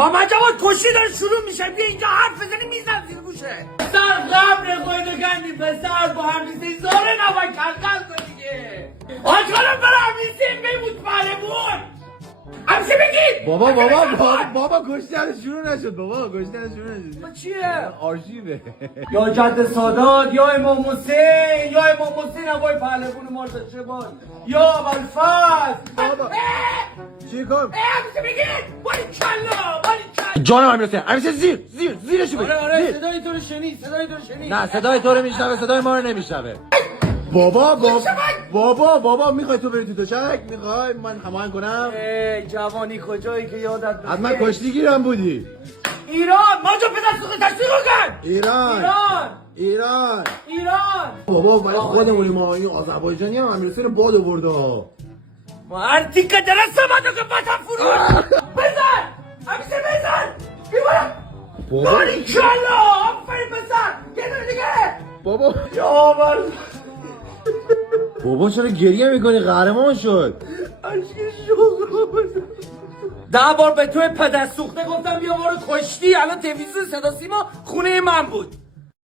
بابا جواد کشی داره شروع میشه بیا اینجا حرف بزنی میزن زیر گوشه پسر قبل خواهیدو گندی پسر با همیسی زاره نبای کلکل کن دیگه آجانم برای همیسی بیمود پهله بود همسی بگید بابا کشتن شروع نشد بابا کشتن شروع نشد با چیه؟ آرشیوه یا جد سادات یا امام حسین یا امام حسین نبای پهله بون مرد شبان یا ابوالفضل بابا چی کن؟ همسی بگید باری کلا باری کلا جانم امیرحسین زیرشو بگیر آره صدای تو رو شنید نه صدای تو رو میشنوه صدای ما رو نمیشنوه بابا میخوای تو بری تو تشک میخوای من هماهنگ کنم ای جوانی کجایی که یادت بخیر حتما کشتی گیرم بودی ایران ما جا پدر سوخه تشریح کن ایران بابا برای خودمونی ما این آذربایجانی هم امیرحسین باد آورده ما هر تیکه درسته ما که بطن فرود بزن همیشه بزن بیبارم باری کلا آفرین بزن یه دونه دیگه بابا یا بر بابا چرا گریه میکنی قهرمان شد ده بار به تو پدر سوخته گفتم بیا ما رو کشتی الان تلویزیون صدا سیما خونه من بود